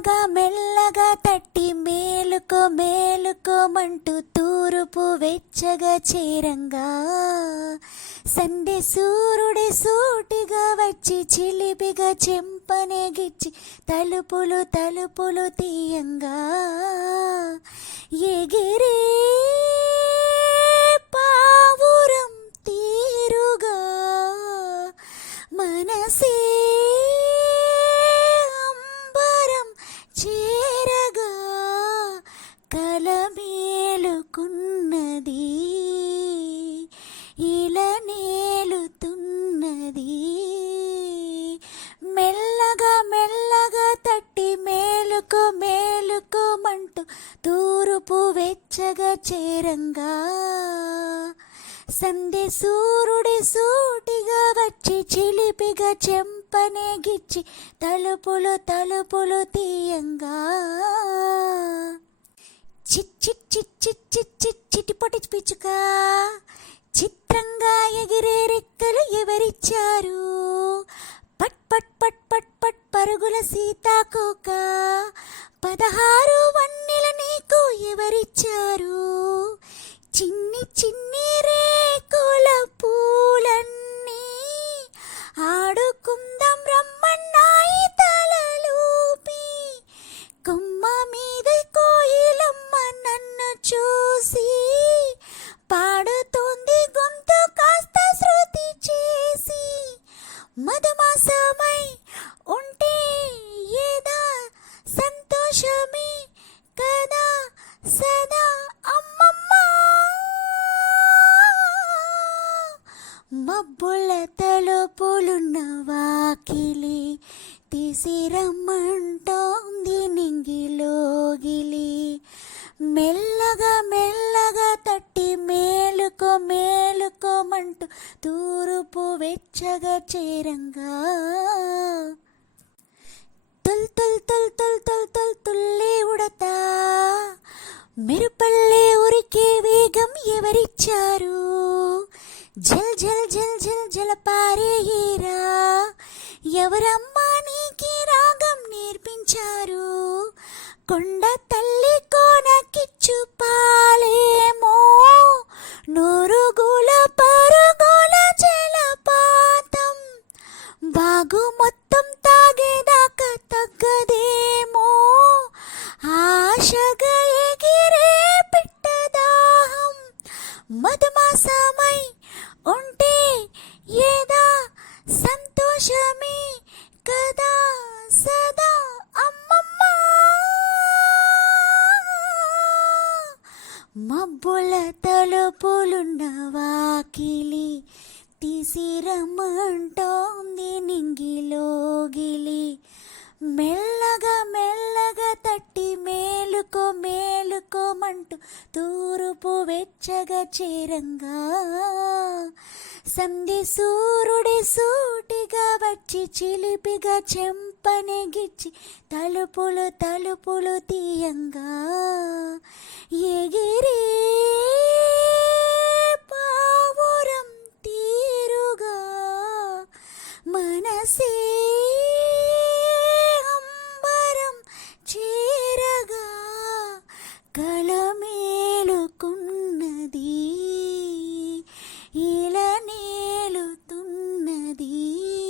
మెల్లగా మెల్లగా తట్టి మేలుకో మేలుకోమంటూ తూరుపు వెచ్చగా చేరంగా. సండే సూర్యుడి సూటిగా వచ్చి చిలిపిగా చెంపనే గిచ్చి తలుపులు తలుపులు తీయంగా. ఎగిరే పచ్చగా చేరంగా. సందే సూర్యుడి సూటిగా వచ్చి చిలిపిగా చెంపనే గిచ్చి తలుపులు తలుపులు తీయంగా. చిట్ చిట్ చిట్ చిటిపొటి పిచ్చుక. చిత్రంగా ఎగిరే రెక్కలు ఎవరిచ్చారు? పట్ పట్ పట్ పట్ పట్ పరుగుల సీతాకోక. పదహారు వన్ నీకు ఎవరిచ్చారు? మబ్బుల తలుపులున్న వాకిలి తీసిరమ్మంటోంది నింగిలోగిలి. మెల్లగా మెల్లగా తట్టి మేలుకో మేలుకోమంటూ తూరుపు వెచ్చగా చేరంగా. తుల్ తుల్ తుల్ తుల్ తుల్ తుల్ తుల్లి ఉడతా. మెరుపల్లే ఉరికే వేగం ఎవరిచ్చారు? జల్ జల్ జల్ జల్ జల పారే హీరా. ఎవరమ్మా నీకి రాగం నేర్పించారు? కొండ తల్లి కోనకిచ్చు పాలేమో. నూరుగుల పరుగుల జలపాతం బాగు మొత్తం తాగేదాకా తగ్గదేమో. ఆశగా ఎగిరే పిట్టదాహం. మధుమాసా కదా సదా అమ్మమ్మ. మబ్బుల తలుపులున్న వాకిలి తీసిరమ్మంటోంది నింగిలోగిలి మెల్లగా మెల్లగా తట్టి మేలుకో మేలుకోమంటూ తూరుపు వెచ్చగా చేరంగా. సంధి సూర్యుడి సూటిగా వచ్చి చిలిపిగా చెంపని గిచ్చి తలుపులు తలుపులు తీయంగా ఎగిరే పావురం తీరుగా మనసే